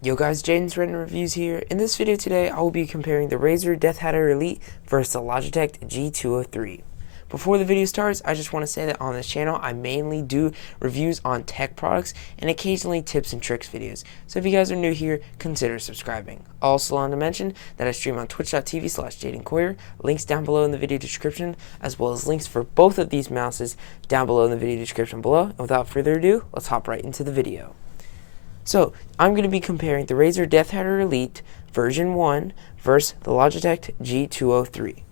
Yo guys, Jaden's Random Reviews here. In this video today, I will be comparing the Razer DeathAdder Elite versus the Logitech G203. Before the video starts, I just want to say that on this channel, I mainly do reviews on tech products and occasionally tips and tricks videos. So if you guys are new here, consider subscribing. I also want to mention that I stream on twitch.tv/JadenCoyer, links down below in the video description, as well as links for both of these mouses down below in the video description below. And without further ado, let's hop right into the video. So, I'm going to be comparing the Razer DeathAdder Elite version 1 versus the Logitech G203.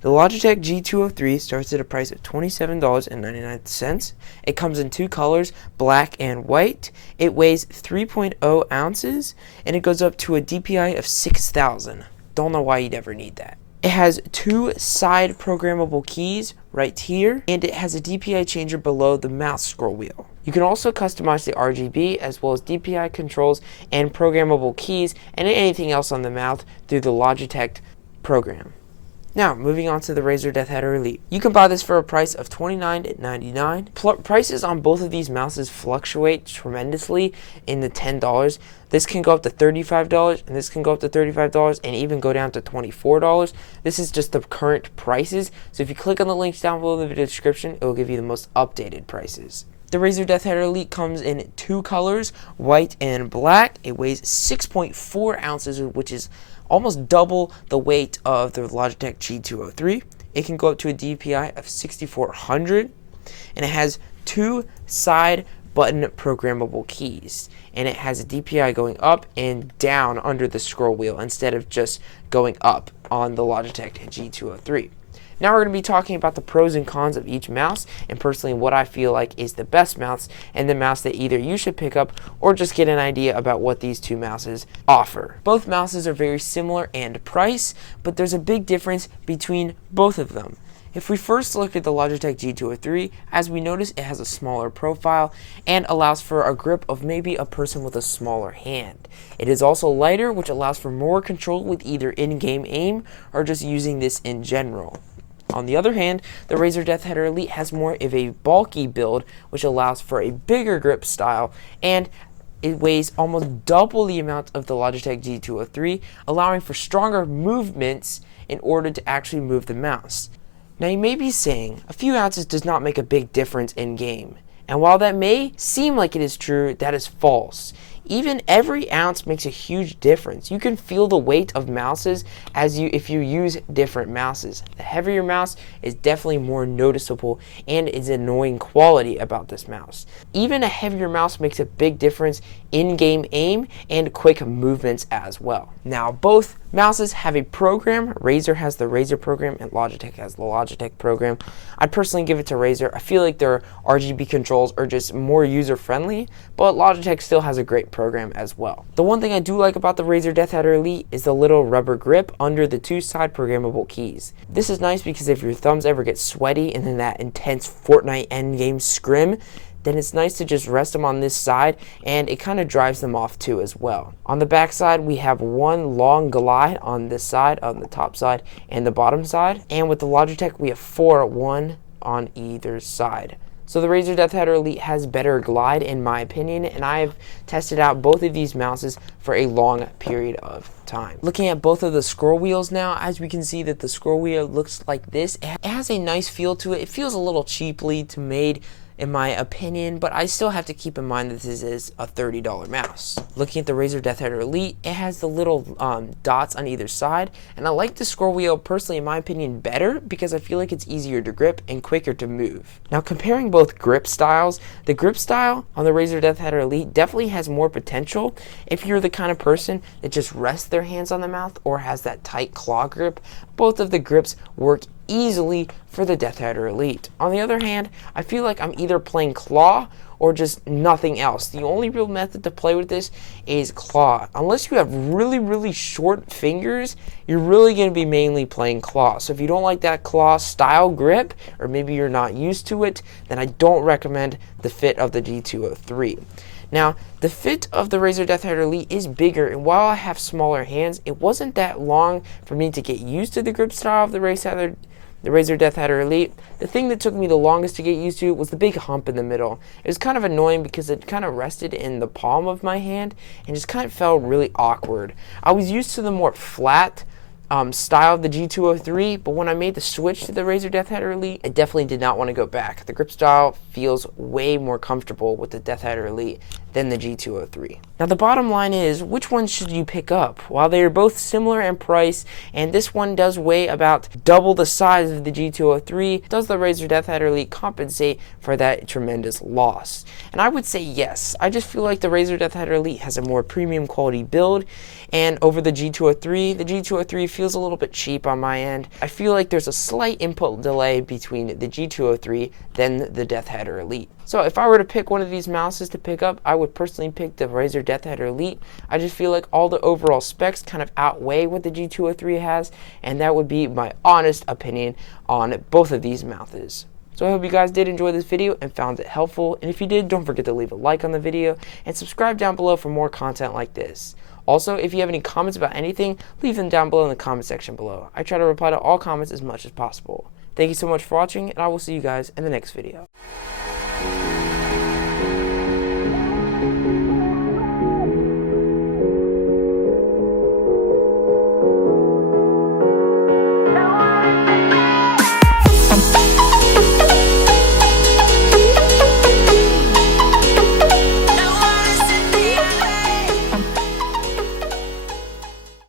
The Logitech G203 starts at a price of $27.99. It comes in two colors, black and white. It weighs 3.0 ounces, and it goes up to a DPI of 6,000. Don't know why you'd ever need that. It has two side programmable keys right here, and it has a DPI changer below the mouse scroll wheel. You can also customize the RGB as well as DPI controls and programmable keys and anything else on the mouse through the Logitech program. Now, moving on to the Razer DeathAdder Elite. You can buy this for a price of $29.99. Prices on both of these mouses fluctuate tremendously in the $10. This can go up to $35, and this can go up to $35, and even go down to $24. This is just the current prices, so if you click on the links down below in the video description, it will give you the most updated prices. The Razer DeathAdder Elite comes in two colors, white and black. It weighs 6.4 ounces, which is almost double the weight of the Logitech G203. It can go up to a DPI of 6,400, and it has two side button programmable keys, and it has a DPI going up and down under the scroll wheel instead of just going up on the Logitech G203. Now we're going to be talking about the pros and cons of each mouse, and personally what I feel like is the best mouse and the mouse that either you should pick up or just get an idea about what these two mouses offer. Both mouses are very similar in price, but there's a big difference between both of them. If we first look at the Logitech G203, as we notice, it has a smaller profile and allows for a grip of maybe a person with a smaller hand. It is also lighter, which allows for more control with either in-game aim or just using this in general. On the other hand, the Razer DeathAdder Elite has more of a bulky build, which allows for a bigger grip style, and it weighs almost double the amount of the Logitech G203, allowing for stronger movements in order to actually move the mouse. Now you may be saying, a few ounces does not make a big difference in game. And while that may seem like it is true, that is false. Even every ounce makes a huge difference. You can feel the weight of mouses if you use different mouses. The heavier mouse is definitely more noticeable and is annoying quality about this mouse. Even a heavier mouse makes a big difference in game aim and quick movements as well. Now both mouses have a program. Razer has the Razer program and Logitech has the Logitech program. I'd personally give it to Razer. I feel like their RGB controls are just more user friendly, but Logitech still has a great program as well. The one thing I do like about the Razer DeathAdder Elite is the little rubber grip under the two side programmable keys. This is nice because if your thumbs ever get sweaty and in that intense Fortnite endgame scrim, then it's nice to just rest them on this side, and it kind of drives them off too as well. On the back side, we have one long glide on this side, on the top side and the bottom side, and with the Logitech we have four, one on either side. So the Razer DeathAdder Elite has better glide in my opinion, and I've tested out both of these mouses for a long period of time. Looking at both of the scroll wheels now, as we can see that the scroll wheel looks like this. It has a nice feel to it. It feels a little cheaply made in my opinion, but I still have to keep in mind that this is a $30 mouse. Looking at the Razer DeathAdder Elite, it has the little dots on either side, and I like the scroll wheel personally in my opinion better because I feel like it's easier to grip and quicker to move. Now comparing both grip styles, the grip style on the Razer DeathAdder Elite definitely has more potential if you're the kind of person that just rests their hands on the mouth or has that tight claw grip. Both of the grips work easily for the DeathAdder Elite. On the other hand, I feel like I'm either playing claw or just nothing else. The only real method to play with this is claw. Unless you have really short fingers, you're really going to be mainly playing claw. So if you don't like that claw style grip, or maybe you're not used to it, then I don't recommend the fit of the G203. Now, the fit of the Razer DeathAdder Elite is bigger, and while I have smaller hands, it wasn't that long for me to get used to the grip style of the the Razer DeathAdder Elite, the thing that took me the longest to get used to was the big hump in the middle. It was kind of annoying because it kind of rested in the palm of my hand and just kind of felt really awkward. I was used to the more flat style of the G203, but when I made the switch to the Razer DeathAdder Elite, I definitely did not want to go back. The grip style feels way more comfortable with the DeathAdder Elite than the G203. Now the bottom line is, which one should you pick up? While they are both similar in price, and this one does weigh about double the size of the G203, does the Razer DeathAdder Elite compensate for that tremendous loss? And I would say yes. I just feel like the Razer DeathAdder Elite has a more premium quality build, and over the G203 feels a little bit cheap on my end. I feel like there's a slight input delay between the G203 than the DeathAdder Elite. So if I were to pick one of these mouses to pick up, I would personally pick the Razer DeathAdder Elite. I just feel like all the overall specs kind of outweigh what the G203 has, and that would be my honest opinion on both of these mouses. So I hope you guys did enjoy this video and found it helpful, and if you did, don't forget to leave a like on the video and subscribe down below for more content like this. Also, if you have any comments about anything, leave them down below in the comment section below. I try to reply to all comments as much as possible. Thank you so much for watching, and I will see you guys in the next video.